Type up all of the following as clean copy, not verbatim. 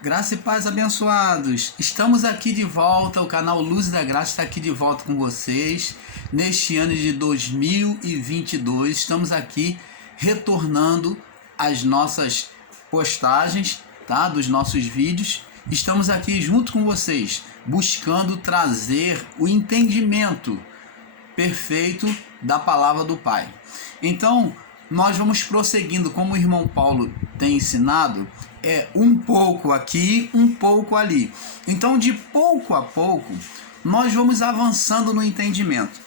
Graça e paz, abençoados. Estamos aqui de volta, o canal Luz da Graça está aqui de volta com vocês. Neste ano de 2022, estamos aqui retornando às nossas postagens, tá? Dos nossos vídeos. Estamos aqui junto com vocês, buscando trazer o entendimento perfeito da palavra do Pai. Então, nós vamos prosseguindo, como o irmão Paulo tem ensinado, um pouco aqui, um pouco ali. Então, de pouco a pouco, nós vamos avançando no entendimento.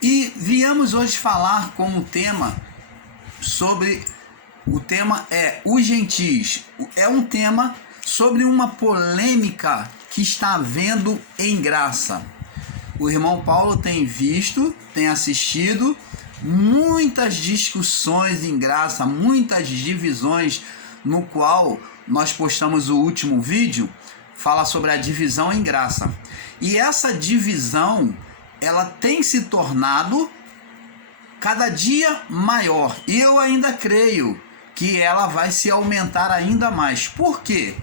E viemos hoje falar como tema sobre... O tema é os gentios. É um tema sobre uma polêmica que está havendo em graça. O irmão Paulo tem visto, tem assistido muitas discussões em graça, muitas divisões, no qual nós postamos o último vídeo, fala sobre a divisão em graça. E essa divisão, ela tem se tornado cada dia maior. E eu ainda creio que ela vai se aumentar ainda mais. Por quê?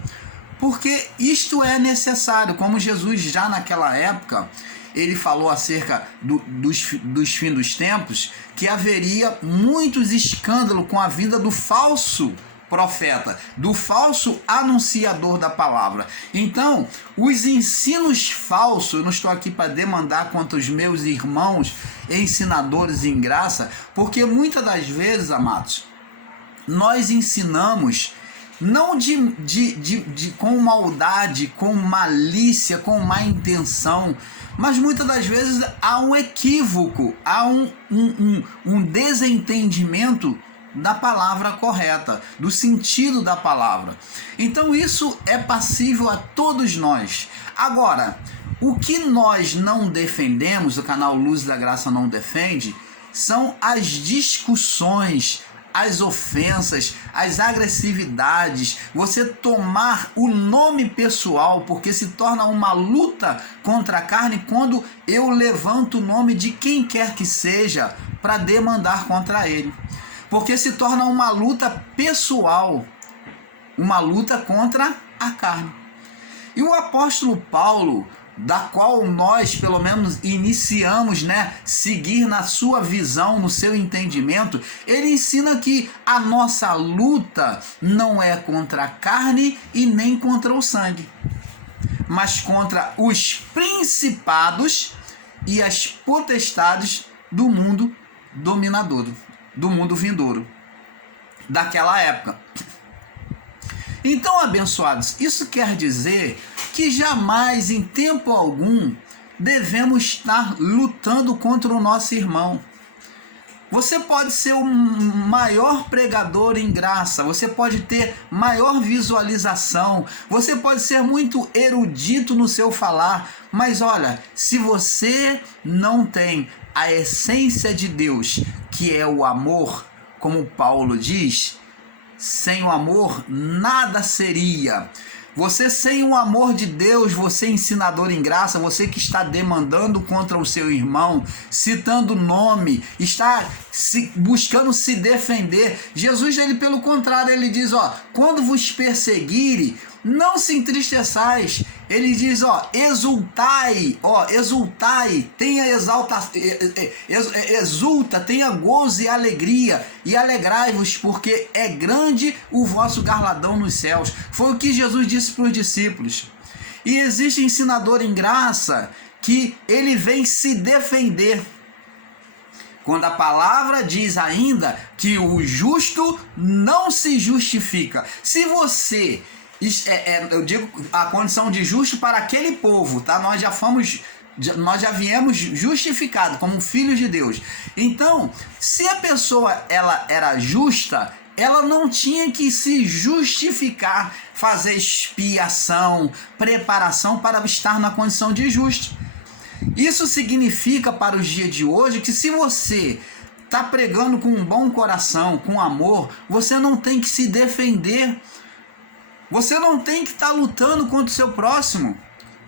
Porque isto é necessário, como Jesus já naquela época, ele falou acerca dos fins dos tempos, que haveria muitos escândalos com a vinda do falso profeta, do falso anunciador da palavra. Então, os ensinos falsos, eu não estou aqui para demandar contra os meus irmãos ensinadores em graça, porque muitas das vezes, amados, nós ensinamos não com maldade, com malícia, com má intenção, mas muitas das vezes há um equívoco, há um desentendimento da palavra correta, do sentido da palavra. Então isso é passível a todos nós. Agora, o que nós não defendemos, o canal Luz da Graça não defende, são as discussões, as ofensas, as agressividades, você tomar o nome pessoal, porque se torna uma luta contra a carne quando eu levanto o nome de quem quer que seja para demandar contra ele. Porque se torna uma luta pessoal, uma luta contra a carne. E o apóstolo Paulo, da qual nós pelo menos iniciamos, seguir na sua visão, no seu entendimento, ele ensina que a nossa luta não é contra a carne e nem contra o sangue, mas contra os principados e as potestades do mundo dominador, do mundo vindouro, daquela época. Então, abençoados, isso quer dizer que jamais, em tempo algum, devemos estar lutando contra o nosso irmão. Você pode ser o maior pregador em graça, você pode ter maior visualização, você pode ser muito erudito no seu falar, mas olha, se você não tem a essência de Deus, que é o amor, como Paulo diz, sem o amor nada seria. Você sem o amor de Deus, você ensinador em graça, você que está demandando contra o seu irmão, citando nome, está buscando se defender. Jesus, ele pelo contrário, ele diz, quando vos perseguirem, não se entristeçais. Ele diz, exultai, tenha exulta, tenha gozo e alegria, e alegrai-vos, porque é grande o vosso galardão nos céus. Foi o que Jesus disse para os discípulos. E existe ensinador em graça que ele vem se defender, quando a palavra diz ainda que o justo não se justifica. Se você... eu digo a condição de justo para aquele povo, tá? Nós já viemos justificados como filhos de Deus. Então, se a pessoa ela era justa, ela não tinha que se justificar, fazer expiação, preparação para estar na condição de justo. Isso significa para os dias de hoje que se você está pregando com um bom coração, com amor, você não tem que se defender. Você não tem que estar lutando contra o seu próximo.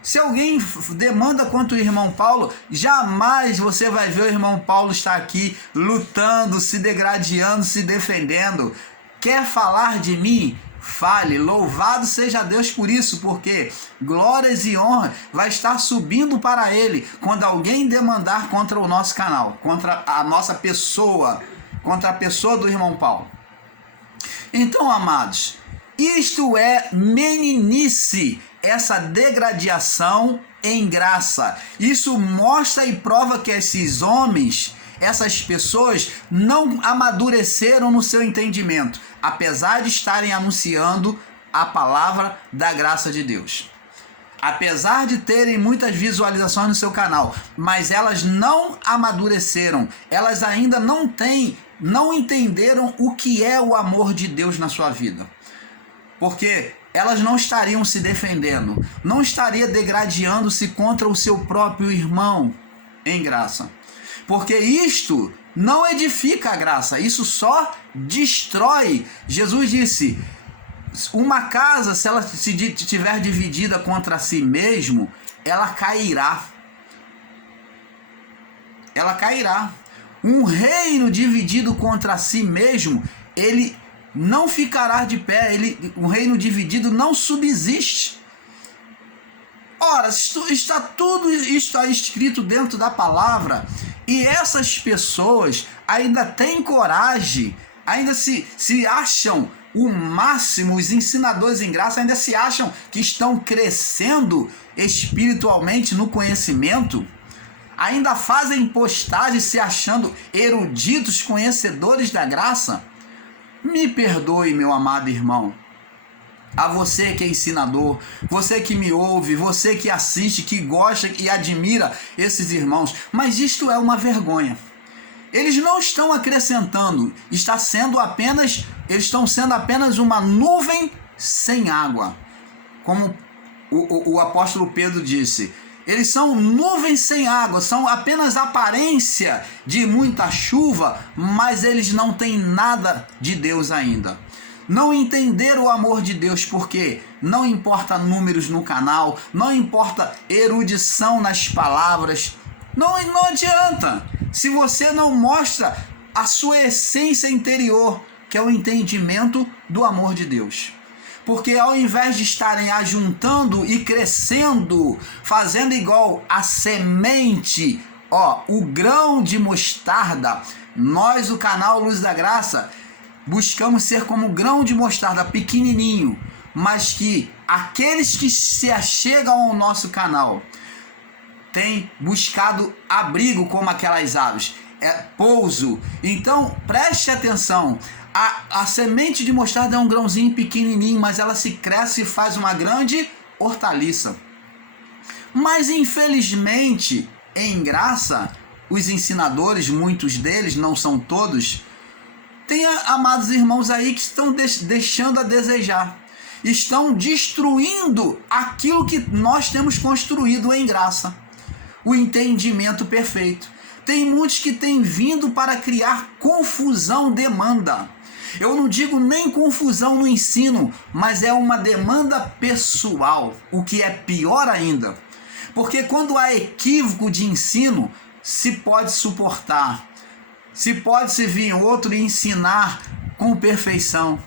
Se alguém demanda contra o irmão Paulo, jamais você vai ver o irmão Paulo estar aqui lutando, se degradando, se defendendo. Quer falar de mim? fale. Louvado seja Deus por isso, porque glórias e honra vai estar subindo para Ele quando alguém demandar contra o nosso canal, contra a nossa pessoa, contra a pessoa do irmão Paulo. Então, amados, isto é meninice, essa degradação em graça. Isso mostra e prova que esses homens, essas pessoas, não amadureceram no seu entendimento, apesar de estarem anunciando a palavra da graça de Deus. Apesar de terem muitas visualizações no seu canal, mas elas não amadureceram, elas ainda não entenderam o que é o amor de Deus na sua vida. Porque elas não estariam se defendendo, não estaria degradando-se contra o seu próprio irmão em graça. Porque isto não edifica a graça, isso só destrói. Jesus disse, uma casa, se ela estiver dividida contra si mesmo, ela cairá. Ela cairá. Um reino dividido contra si mesmo, ele não ficará de pé, um reino dividido não subsiste. Ora, tudo está escrito dentro da palavra, e essas pessoas ainda têm coragem, ainda se acham o máximo, os ensinadores em graça ainda se acham que estão crescendo espiritualmente no conhecimento, ainda fazem postagens se achando eruditos, conhecedores da graça. Me perdoe, meu amado irmão, a você que é ensinador, você que me ouve, você que assiste, que gosta e admira esses irmãos, mas isto é uma vergonha. Eles não estão acrescentando, eles estão sendo apenas uma nuvem sem água, como o apóstolo Pedro disse. Eles são nuvens sem água, são apenas aparência de muita chuva, mas eles não têm nada de Deus ainda. Não entenderam o amor de Deus, porque não importa números no canal, não importa erudição nas palavras, não adianta. Se você não mostra a sua essência interior, que é o entendimento do amor de Deus. Porque ao invés de estarem ajuntando e crescendo, fazendo igual a semente, o grão de mostarda, nós, o canal Luz da Graça, buscamos ser como o grão de mostarda, pequenininho, mas que aqueles que se achegam ao nosso canal têm buscado abrigo como aquelas aves, pouso. Então preste atenção. A semente de mostarda é um grãozinho pequenininho, mas ela se cresce e faz uma grande hortaliça. Mas infelizmente, em graça, os ensinadores, muitos deles, não são todos, tem amados irmãos aí que estão deixando a desejar. Estão destruindo aquilo que nós temos construído em graça. O entendimento perfeito. Tem muitos que têm vindo para criar confusão, demanda. Eu não digo nem confusão no ensino, mas é uma demanda pessoal, o que é pior ainda. Porque quando há equívoco de ensino, se pode suportar, se pode se vir outro e ensinar com perfeição.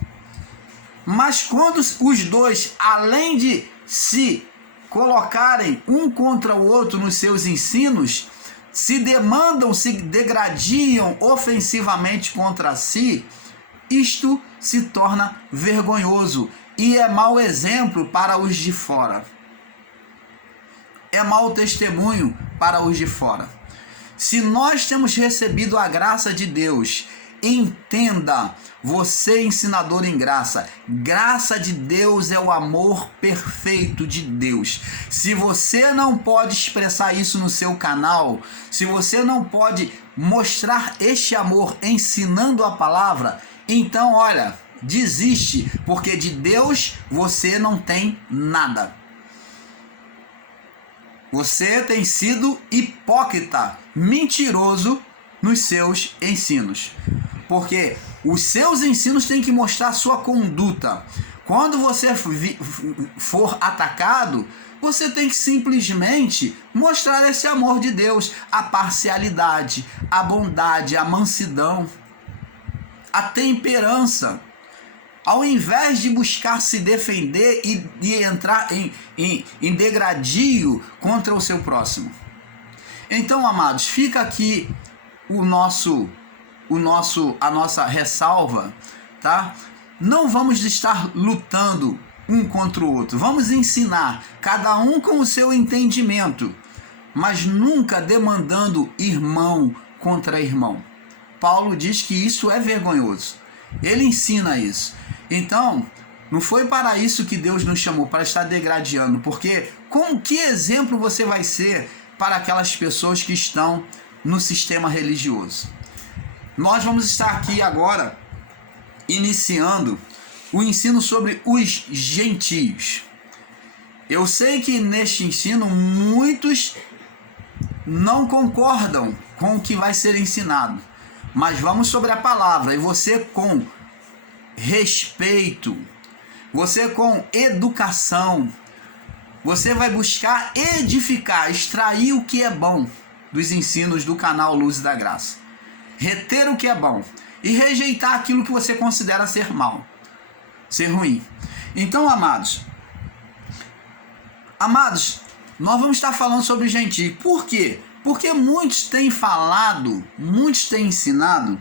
Mas quando os dois, além de se colocarem um contra o outro nos seus ensinos, se demandam, se degradiam ofensivamente contra si, isto se torna vergonhoso e é mau exemplo para os de fora. É mau testemunho para os de fora. Se nós temos recebido a graça de Deus, entenda, você ensinador em graça, graça de Deus é o amor perfeito de Deus. Se você não pode expressar isso no seu canal, se você não pode mostrar este amor ensinando a palavra, então olha, desiste, porque de Deus você não tem nada. Você tem sido hipócrita, mentiroso nos seus ensinos. Porque os seus ensinos têm que mostrar a sua conduta. Quando você for atacado, você tem que simplesmente mostrar esse amor de Deus, a parcialidade, a bondade, a mansidão, a temperança. ao invés de buscar se defender e entrar em degradio contra o seu próximo. Então, amados, fica aqui a nossa ressalva, tá? Não vamos estar lutando um contra o outro. Vamos ensinar, cada um com o seu entendimento, mas nunca demandando irmão contra irmão. Paulo diz que isso é vergonhoso. Ele ensina isso. Então, não foi para isso que Deus nos chamou, para estar degradando, porque com que exemplo você vai ser para aquelas pessoas que estão no sistema religioso? Nós vamos estar aqui agora iniciando o ensino sobre os gentios. Eu sei que neste ensino muitos não concordam com o que vai ser ensinado, mas vamos sobre a palavra, e você com respeito, você com educação, você vai buscar edificar, extrair o que é bom dos ensinos do canal Luz da Graça, reter o que é bom e rejeitar aquilo que você considera ser mal, ser ruim. Então, amados, nós vamos estar falando sobre gentios. Por quê? Porque muitos têm falado, muitos têm ensinado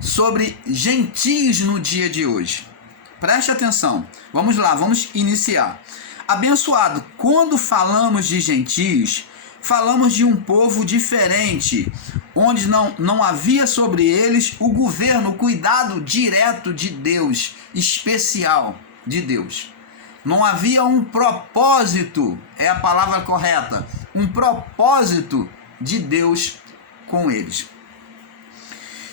sobre gentios no dia de hoje. Preste atenção. Vamos lá, vamos iniciar. Abençoado, quando falamos de gentios, falamos de um povo diferente, onde não havia sobre eles o governo, o cuidado direto de Deus, especial de Deus. Não havia um propósito, é a palavra correta, um propósito de Deus com eles.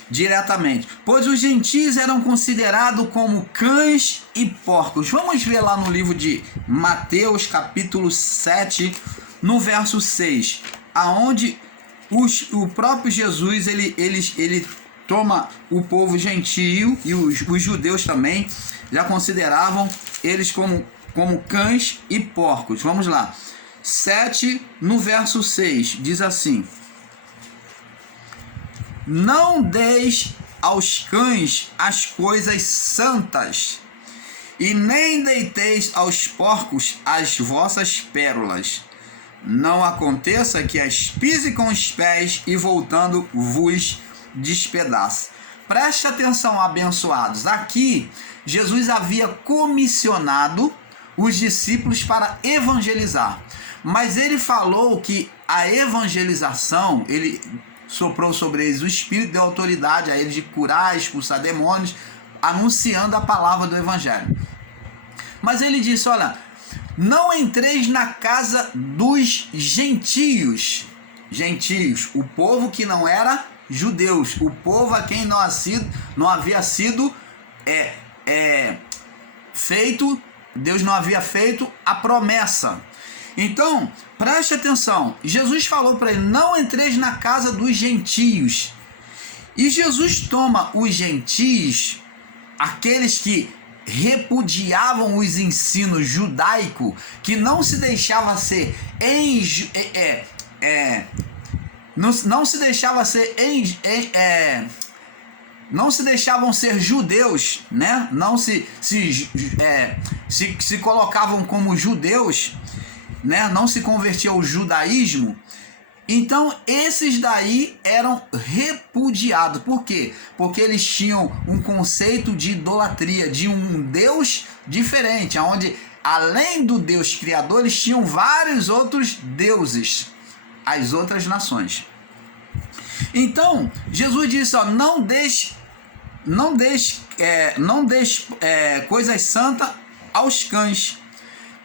Diretamente. Pois os gentios eram considerados como cães e porcos. Vamos ver lá no livro de Mateus, capítulo 7, no verso 6, aonde o próprio Jesus, ele toma o povo gentio, e os judeus também já consideravam eles como cães e porcos. Vamos lá. 7, no verso 6, diz assim: não deis aos cães as coisas santas, e nem deiteis aos porcos as vossas pérolas. Não aconteça que as pise com os pés e voltando vos despedace. Preste atenção, abençoados. Aqui, Jesus havia comissionado os discípulos para evangelizar. Mas ele falou que a evangelização, ele soprou sobre eles o Espírito, deu autoridade a eles de curar, expulsar demônios, anunciando a palavra do Evangelho. Mas ele disse, olha, não entreis na casa dos gentios. Gentios, o povo que não era judeus, o povo a quem não havia sido feito, Deus não havia feito a promessa. Então, preste atenção, Jesus falou para ele, não entreis na casa dos gentios. E Jesus toma os gentios, aqueles que repudiavam os ensinos judaicos, que não se deixava ser não se deixavam ser judeus, né? Não se colocavam como judeus, né? Não se convertiam ao judaísmo. Então esses daí eram repudiados. Por quê? Porque eles tinham um conceito de idolatria, de um Deus diferente, onde além do Deus criador, eles tinham vários outros deuses, as outras nações. Então Jesus disse, ó, não deixe coisas santas aos cães.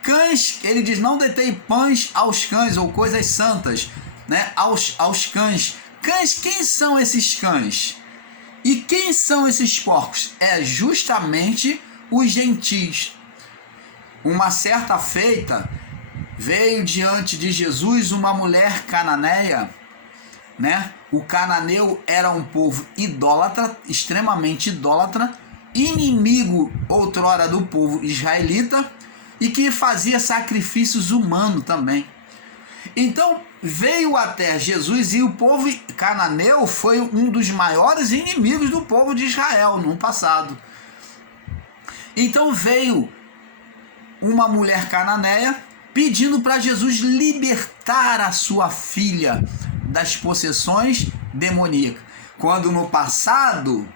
Cães, ele diz, não detei pães aos cães, ou coisas santas, né, aos cães. Cães, quem são esses cães? E quem são esses porcos? É justamente os gentios. Uma certa feita, veio diante de Jesus uma mulher cananeia, né? O cananeu era um povo idólatra, extremamente idólatra, inimigo outrora do povo israelita, e que fazia sacrifícios humanos também. Então veio até Jesus, e o povo cananeu foi um dos maiores inimigos do povo de Israel no passado. Então veio uma mulher cananeia pedindo para Jesus libertar a sua filha das possessões demoníacas. Quando no passado,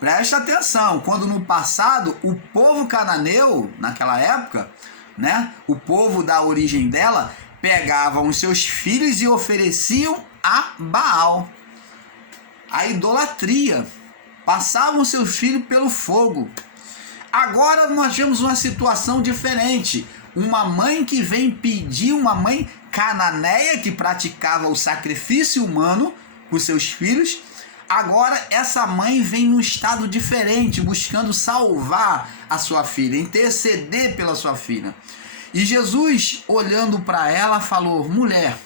presta atenção, quando no passado o povo cananeu, naquela época, né, o povo da origem dela, pegavam os seus filhos e ofereciam a Baal, a idolatria, passavam seus filhos pelo fogo. Agora nós vemos uma situação diferente, uma mãe que vem pedir, uma mãe cananeia que praticava o sacrifício humano com seus filhos. Agora essa mãe vem num estado diferente, buscando salvar a sua filha, interceder pela sua filha. E Jesus, olhando para ela, falou: mulher,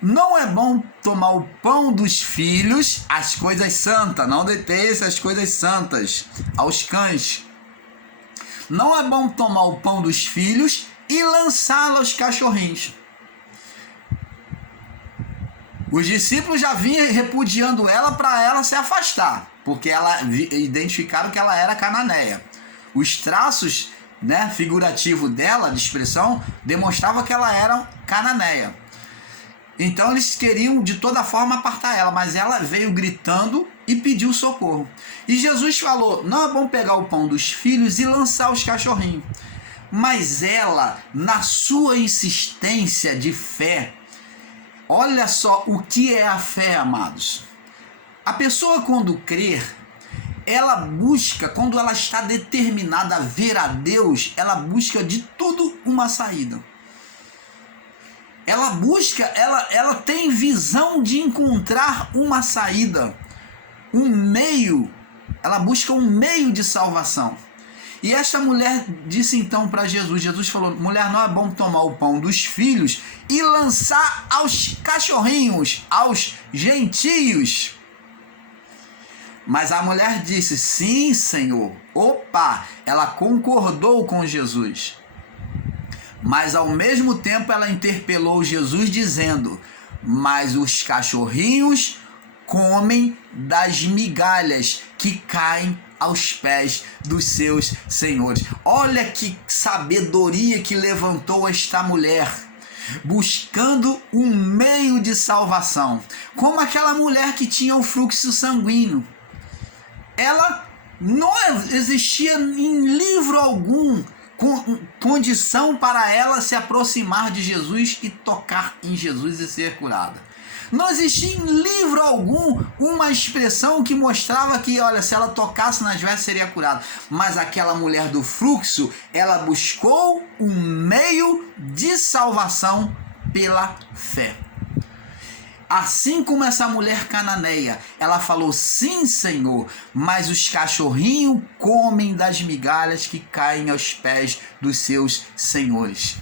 não é bom tomar o pão dos filhos, as coisas santas, não deteste as coisas santas aos cães. Não é bom tomar o pão dos filhos e lançá-lo aos cachorrinhos. Os discípulos já vinham repudiando ela para ela se afastar, porque ela identificaram que ela era cananeia. Os traços, né, figurativos dela, de expressão, demonstrava que ela era cananeia. Então eles queriam de toda forma apartar ela, mas ela veio gritando e pediu socorro. E Jesus falou: não é bom pegar o pão dos filhos e lançar os cachorrinhos. Mas ela, na sua insistência de fé, olha só o que é a fé, amados. A pessoa, quando crer, ela busca, quando ela está determinada a ver a Deus, ela busca de tudo uma saída. Ela busca, ela tem visão de encontrar uma saída, um meio, ela busca um meio de salvação. E esta mulher disse então para Jesus falou: mulher, não é bom tomar o pão dos filhos e lançar aos cachorrinhos, aos gentios. Mas a mulher disse: sim, Senhor. Opa, ela concordou com Jesus. Mas ao mesmo tempo ela interpelou Jesus dizendo: mas os cachorrinhos comem das migalhas que caem aos pés dos seus senhores. Olha que sabedoria que levantou esta mulher, buscando um meio de salvação. Como aquela mulher que tinha o fluxo sanguíneo. Ela não existia em livro algum condição para ela se aproximar de Jesus e tocar em Jesus e ser curada. Não existia em livro algum uma expressão que mostrava que, olha, se ela tocasse nas vestes seria curada. Mas aquela mulher do fluxo, ela buscou um meio de salvação pela fé. Assim como essa mulher cananeia, ela falou: sim, Senhor, mas os cachorrinhos comem das migalhas que caem aos pés dos seus senhores.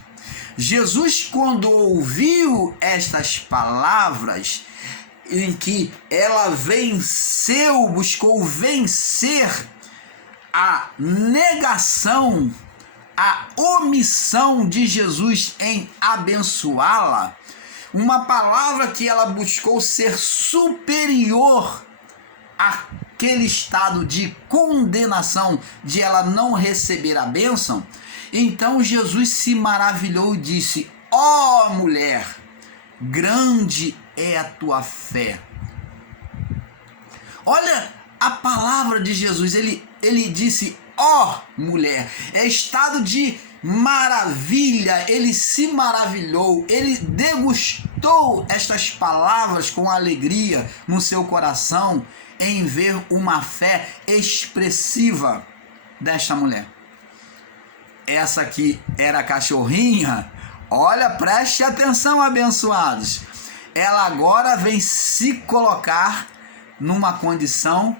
Jesus, quando ouviu estas palavras, em que ela buscou vencer a negação, a omissão de Jesus em abençoá-la, uma palavra que ela buscou ser superior àquele estado de condenação, de ela não receber a bênção. Então Jesus se maravilhou e disse: ó mulher, grande é a tua fé. Olha a palavra de Jesus, ele disse: ó mulher, é estado de maravilha, ele se maravilhou, ele degustou estas palavras com alegria no seu coração em ver uma fé expressiva desta mulher. Essa aqui era cachorrinha, olha, preste atenção, abençoados, ela agora vem se colocar numa condição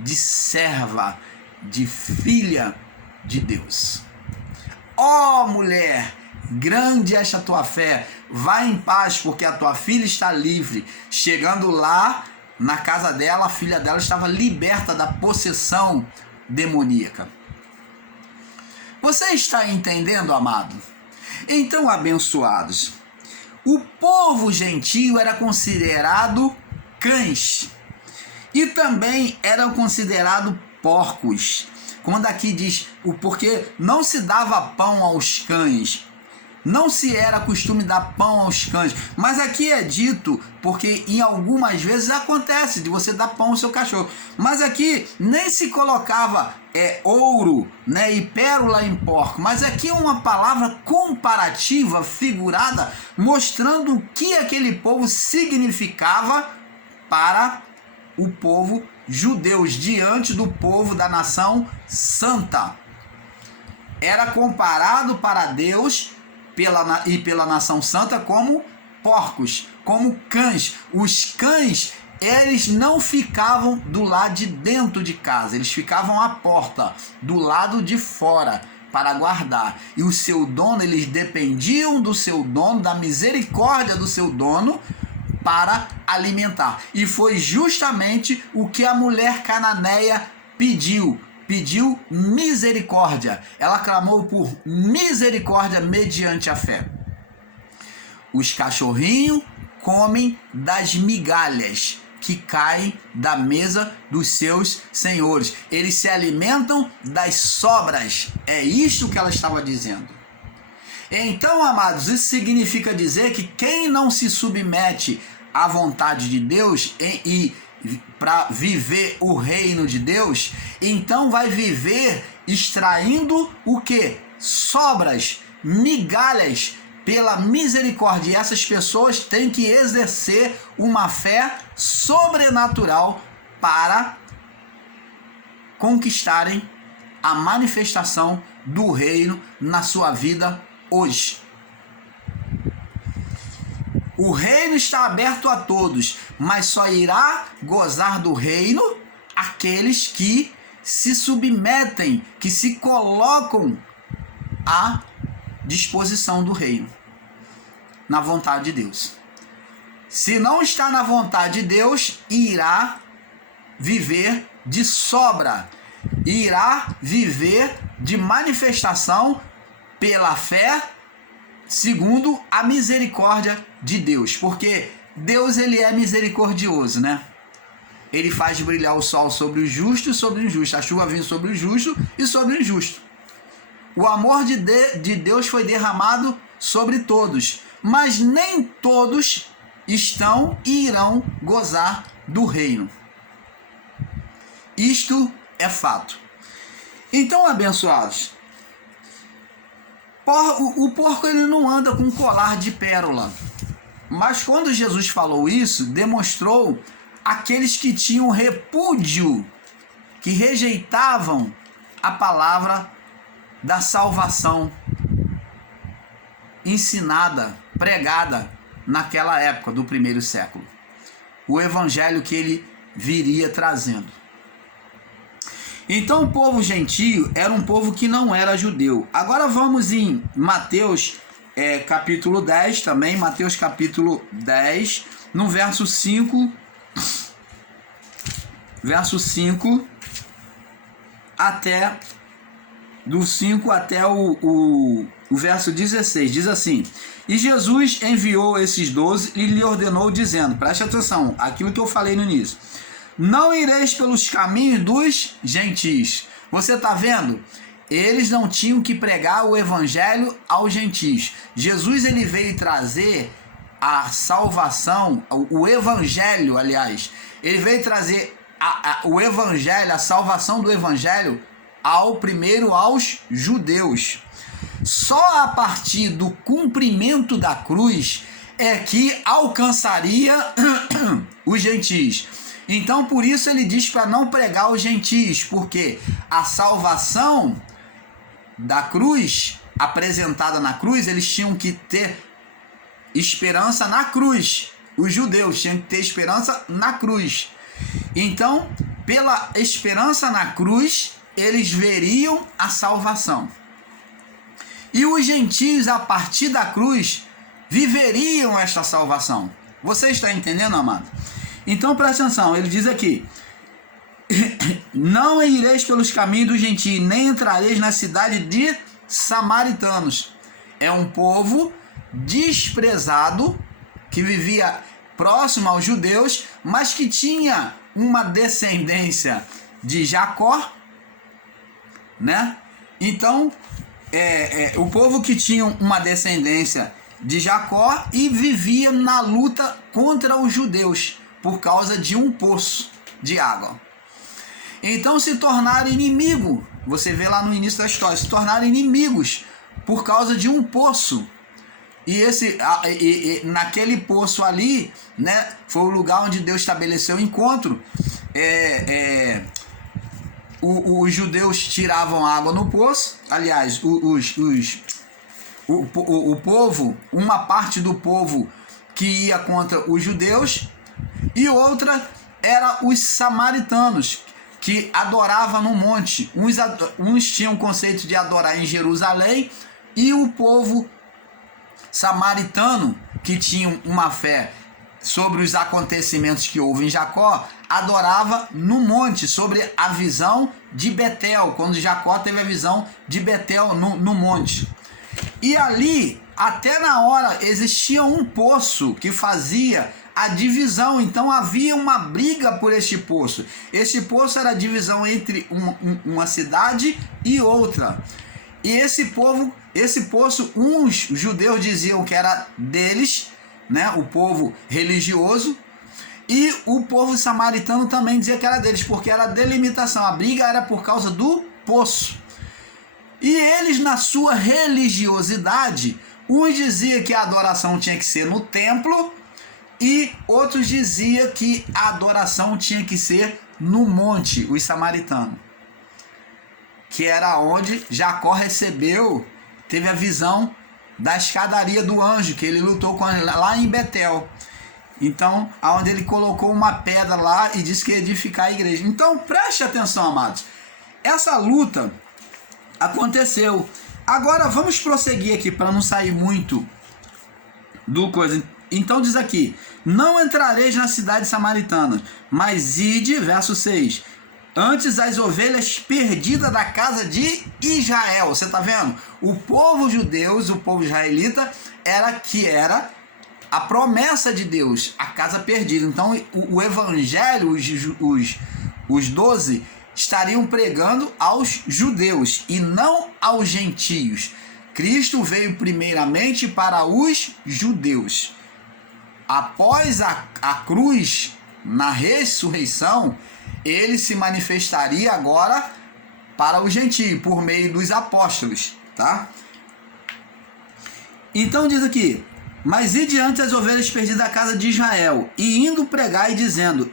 de serva, de filha de Deus. Ó mulher, grande é esta tua fé, vai em paz, porque a tua filha está livre. Chegando lá, na casa dela, a filha dela estava liberta da possessão demoníaca. Você está entendendo, amado? Então, abençoados, o povo gentio era considerado cães e também eram considerados porcos. quando aqui diz o porquê não se dava pão aos cães, não se era costume dar pão aos cães, mas aqui é dito porque em algumas vezes acontece de você dar pão ao seu cachorro, mas aqui nem se colocava ouro, né, e pérola em porco, mas aqui é uma palavra comparativa, figurada, mostrando o que aquele povo significava para o povo judeu, diante do povo da nação santa. Era comparado para Deus pela nação santa como porcos, como cães. Os cães, eles não ficavam do lado de dentro de casa, eles ficavam à porta, do lado de fora, para guardar. E o seu dono, eles dependiam do seu dono, da misericórdia do seu dono, para alimentar. E foi justamente o que a mulher cananeia pediu misericórdia. Ela clamou por misericórdia mediante a fé. Os cachorrinhos comem das migalhas que caem da mesa dos seus senhores. Eles se alimentam das sobras. É isto que ela estava dizendo. Então, amados, isso significa dizer que quem não se submete à vontade de Deus e para viver o reino de Deus, então vai viver extraindo o que? Sobras, migalhas pela misericórdia. E essas pessoas têm que exercer uma fé sobrenatural para conquistarem a manifestação do reino na sua vida hoje. O reino está aberto a todos, mas só irá gozar do reino aqueles que se submetem, que se colocam à disposição do reino, na vontade de Deus. Se não está na vontade de Deus, irá viver de sobra, irá viver de manifestação pela fé, segundo a misericórdia de Deus, porque Deus, ele é misericordioso, né? Ele faz brilhar o sol sobre o justo e sobre o injusto, a chuva vem sobre o justo e sobre o injusto. O amor de Deus foi derramado sobre todos, mas nem todos estão e irão gozar do reino. Isto é fato. Então, abençoados, o porco ele não anda com colar de pérola. Mas quando Jesus falou isso, demonstrou aqueles que tinham repúdio, que rejeitavam a palavra da salvação ensinada, pregada naquela época do primeiro século. O evangelho que ele viria trazendo. Então o povo gentio era um povo que não era judeu. Agora vamos em Mateus capítulo 10 também, Mateus capítulo 10, no verso 5 até do 5 até o verso 16, diz assim: e Jesus enviou esses 12 e lhe ordenou dizendo, preste atenção, aquilo que eu falei no início, não ireis pelos caminhos dos gentios. Você está vendo? Eles não tinham que pregar o evangelho aos gentios. Jesus ele veio trazer a salvação, o evangelho, aliás. Ele veio trazer o evangelho, a salvação do evangelho primeiro aos judeus. Só a partir do cumprimento da cruz é que alcançaria os gentios. Então, por isso ele diz para não pregar aos gentios, porque a salvação da cruz, apresentada na cruz, eles tinham que ter esperança na cruz. Os judeus tinham que ter esperança na cruz. Então, pela esperança na cruz, eles veriam a salvação. E os gentios, a partir da cruz, viveriam esta salvação. Você está entendendo, amado? Então, presta atenção, ele diz aqui: não ireis pelos caminhos dos gentios, nem entrareis na cidade de samaritanos. É um povo desprezado, que vivia próximo aos judeus, mas que tinha uma descendência de Jacó, né? Então, o povo que tinha uma descendência de Jacó e vivia na luta contra os judeus por causa de um poço de água. Então se tornaram inimigos, você vê lá no início da história, se tornaram inimigos por causa de um poço. E naquele poço ali, né, foi o lugar onde Deus estabeleceu o encontro. Os judeus tiravam água no poço, aliás, o povo, uma parte do povo que ia contra os judeus, e outra era os samaritanos, que adoravam no monte. Uns tinham o conceito de adorar em Jerusalém, e o povo samaritano, que tinha uma fé sobre os acontecimentos que houve em Jacó, adorava no monte, sobre a visão de Betel, quando Jacó teve a visão de Betel no monte. E ali, até na hora, existia um poço que fazia a divisão, então havia uma briga por este poço. Este poço era a divisão entre uma cidade e outra. E esse poço, uns judeus diziam que era deles, né, o povo religioso, e o povo samaritano também dizia que era deles, porque era delimitação, a briga era por causa do poço. E eles, na sua religiosidade, uns diziam que a adoração tinha que ser no templo, e outros diziam que a adoração tinha que ser no monte, os samaritanos, que era onde Jacó teve a visão da escadaria do anjo, que ele lutou com lá em Betel. Então, aonde ele colocou uma pedra lá e disse que ia edificar a igreja. Então, preste atenção, amados. Essa luta aconteceu. Agora, vamos prosseguir aqui para não sair muito do coisa. Então, diz aqui: não entrareis na cidade samaritana, mas ide, verso 6, antes as ovelhas perdidas da casa de Israel. Você está vendo? O povo judeu, o povo israelita, era a promessa de Deus, a casa perdida. Então o evangelho, os 12 estariam pregando aos judeus e não aos gentios. Cristo veio primeiramente para os judeus. Após a cruz, na ressurreição, ele se manifestaria agora para o gentio, por meio dos apóstolos, tá? Então diz aqui: mas e diante as ovelhas perdidas da casa de Israel, e indo pregar e dizendo: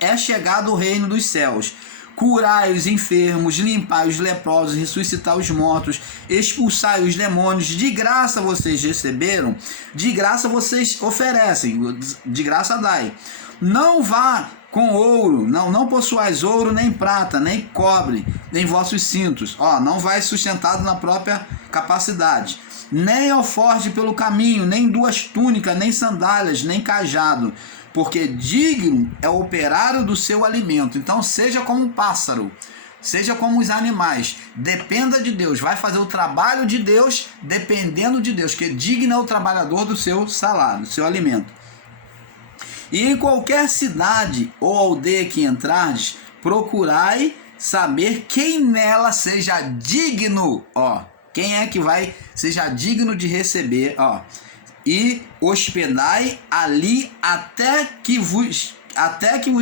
é chegado o reino dos céus, curai os enfermos, limpai os leprosos, ressuscitar os mortos, expulsai os demônios, de graça vocês receberam, de graça vocês oferecem, de graça dai. Não vá com ouro, não possuais ouro, nem prata, nem cobre, nem vossos cintos. Não vai sustentado na própria capacidade. Nem alforje pelo caminho, nem 2 túnicas, nem sandálias, nem cajado, porque digno é o operário do seu alimento. Então seja como um pássaro, seja como os animais, dependa de Deus, vai fazer o trabalho de Deus dependendo de Deus, que digno é o trabalhador do seu salário, do seu alimento. E em qualquer cidade ou aldeia que entrardes, procurai saber quem nela seja digno, quem é que seja digno de receber, e hospedai ali até que vos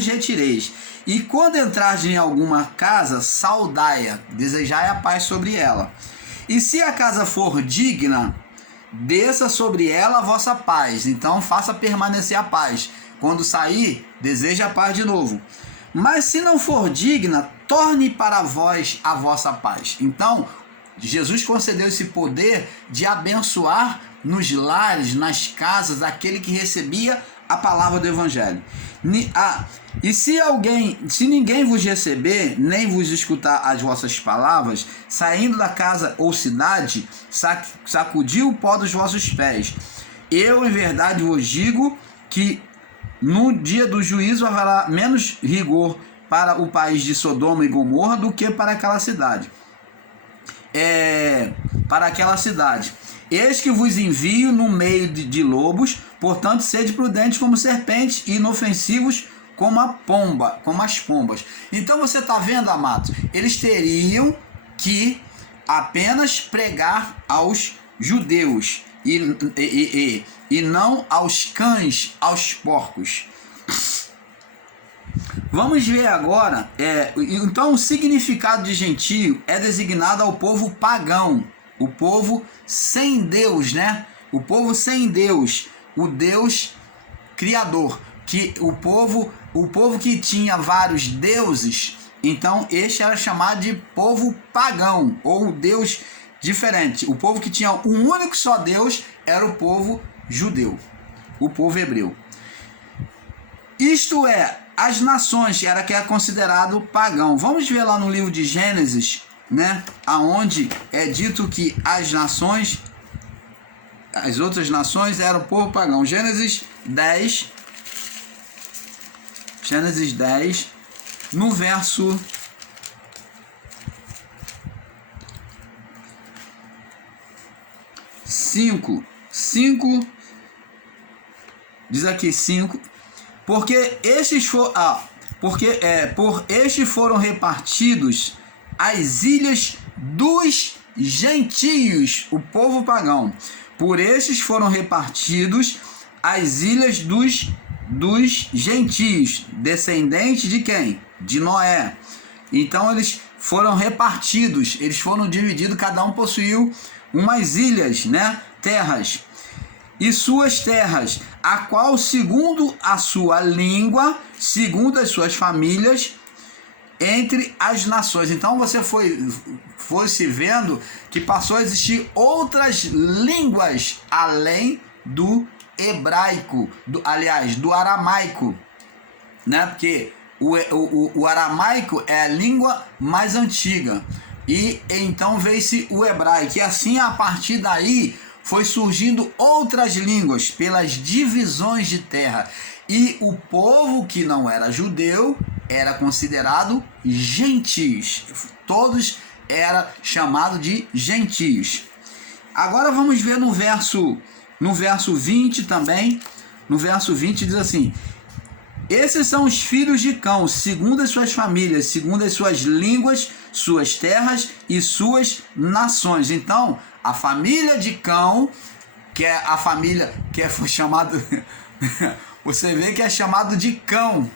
retireis. E quando entrardes em alguma casa, saudai-a, desejai a paz sobre ela. E se a casa for digna, desça sobre ela a vossa paz. Então faça permanecer a paz. Quando sair, deseje a paz de novo. Mas se não for digna, torne para vós a vossa paz. Então, Jesus concedeu esse poder de abençoar nos lares, nas casas, aquele que recebia a palavra do evangelho. E se ninguém vos receber, nem vos escutar as vossas palavras, saindo da casa ou cidade, sacudiu o pó dos vossos pés. Eu, em verdade, vos digo que no dia do juízo haverá menos rigor para o país de Sodoma e Gomorra do que para aquela cidade. Eis que vos envio no meio de lobos, portanto sede prudentes como serpentes e inofensivos como as pombas. Então você está vendo, amados, eles teriam que apenas pregar aos judeus e não aos cães, aos porcos. Vamos ver agora, então o significado de gentio é designado ao povo pagão, o povo sem Deus, né? O povo sem Deus, o Deus criador, que o povo que tinha vários deuses, então este era chamado de povo pagão, ou Deus diferente. O povo que tinha um único só Deus era o povo judeu, o povo hebreu. Isto é, as nações era que é considerado pagão. Vamos ver lá no livro de Gênesis, né, aonde é dito que as nações, as outras nações eram o povo pagão. Gênesis 10, no verso 5, diz aqui 5, porque estes por estes foram repartidos as ilhas dos gentios, o povo pagão. Por estes foram repartidos as ilhas dos gentios, descendentes de quem? De Noé. Então eles foram repartidos, eles foram divididos, cada um possuiu umas ilhas, né? Terras. E suas terras, a qual segundo a sua língua, segundo as suas famílias, entre as nações. Então você foi se vendo que passou a existir outras línguas além do hebraico, do aramaico, né? Porque o aramaico é a língua mais antiga, e então veio-se o hebraico, e assim a partir daí foi surgindo outras línguas pelas divisões de terra, e o povo que não era judeu era considerado gentios, todos eram chamados de gentios. Agora vamos ver no verso 20 também. No verso 20 diz assim: esses são os filhos de Cão, segundo as suas famílias, segundo as suas línguas, suas terras e suas nações. Então, a família de Cão, que é a família que foi chamado você vê que é chamado de Cão,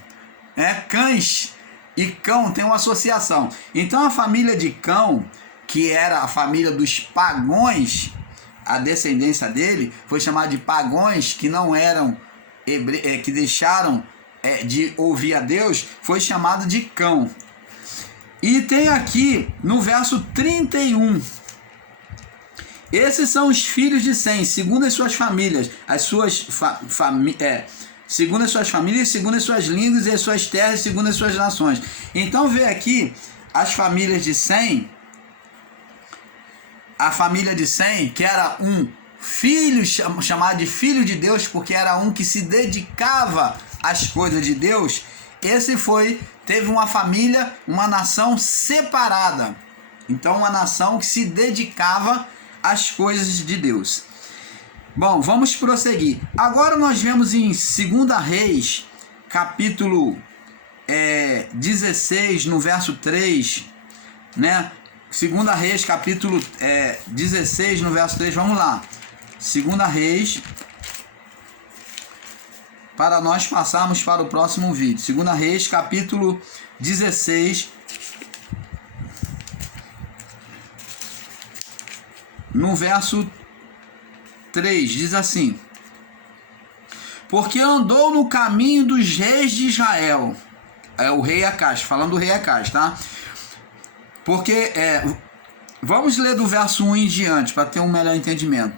cães e Cão tem uma associação. Então a família de Cão, que era a família dos pagões, a descendência dele foi chamada de pagões, que não eram que deixaram de ouvir a Deus, foi chamado de Cão. E tem aqui no verso 31: esses são os filhos de Sem, segundo as suas famílias, segundo as suas famílias, segundo as suas línguas e as suas terras, segundo as suas nações. Então vê aqui as famílias de Sem. A família de Sem, que era um filho, chamado de filho de Deus, porque era um que se dedicava às coisas de Deus. Teve uma família, uma nação separada. Então uma nação que se dedicava às coisas de Deus. Bom, vamos prosseguir. Agora nós vemos em 2 Reis, capítulo 16, no verso 3, né? 2 Reis, capítulo 16, no verso 3, vamos lá. 2 Reis, para nós passarmos para o próximo vídeo. 2 Reis, capítulo 16, no verso 3, diz assim: porque andou no caminho dos reis de Israel. É o rei Acás, falando do rei Acás, tá? Porque, vamos ler do verso 1 em diante, para ter um melhor entendimento.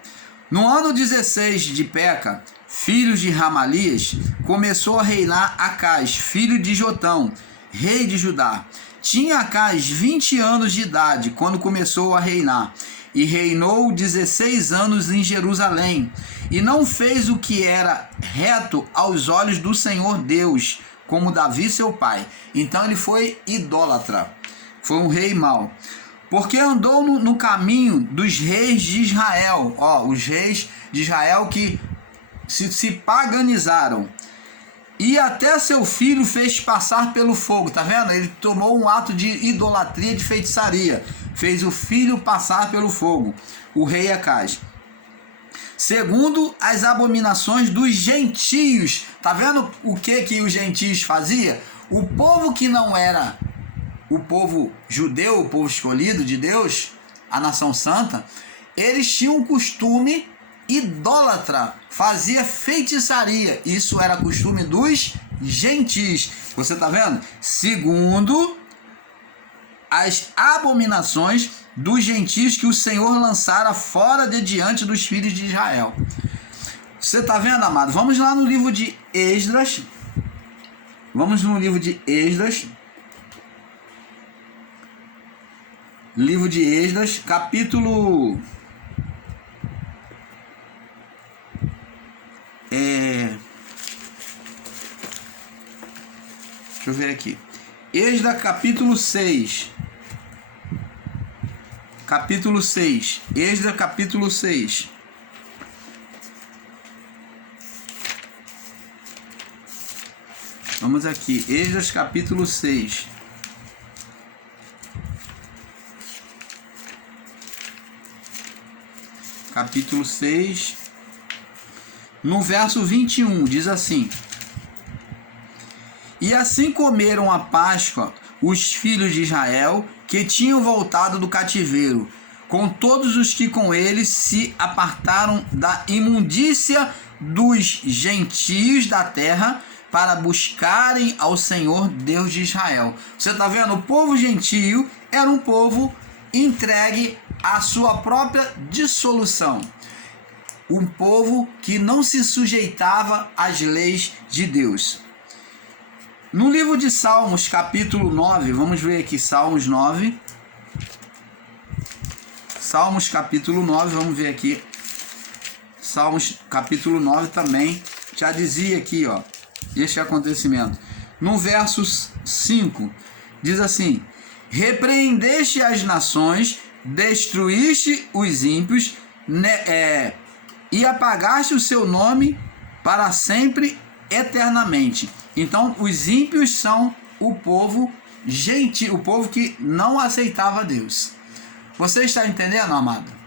No ano 16 de Peca, filho de Ramalias, começou a reinar Acás, filho de Jotão, rei de Judá. Tinha Acás 20 anos de idade quando começou a reinar, e reinou 16 anos em Jerusalém, e não fez o que era reto aos olhos do Senhor Deus, como Davi seu pai. Então ele foi idólatra, foi um rei mau, porque andou no caminho dos reis de Israel, os reis de Israel que se paganizaram, e até seu filho fez passar pelo fogo, tá vendo? Ele tomou um ato de idolatria, de feitiçaria, fez o filho passar pelo fogo, o rei Acaz. Segundo as abominações dos gentios. Tá vendo o que os gentios faziam? O povo que não era o povo judeu, o povo escolhido de Deus, a nação santa, eles tinham um costume idólatra, fazia feitiçaria. Isso era costume dos gentios. Você tá vendo? Segundo as abominações dos gentios que o Senhor lançara fora de diante dos filhos de Israel. Você tá vendo, amado? Vamos lá no livro de Esdras. Vamos no livro de Esdras. Livro de Esdras, capítulo... Deixa eu ver aqui. Esdras, capítulo 6. Capítulo 6. Esdras, capítulo 6. Vamos aqui. Esdras, capítulo 6. Capítulo 6. No verso 21, diz assim: E assim comeram a Páscoa os filhos de Israel que tinham voltado do cativeiro, com todos os que com eles se apartaram da imundícia dos gentios da terra, para buscarem ao Senhor Deus de Israel. Você está vendo? O povo gentio era um povo entregue à sua própria dissolução. Um povo que não se sujeitava às leis de Deus. No livro de Salmos, capítulo 9, vamos ver aqui, Salmos 9. Salmos, capítulo 9, vamos ver aqui. Salmos, capítulo 9 também já dizia aqui, ó, este acontecimento. No verso 5, diz assim: Repreendeste as nações, destruíste os ímpios, e apagaste o seu nome para sempre, eternamente. Então, os ímpios são o povo gentil, o povo que não aceitava Deus. Você está entendendo, amado?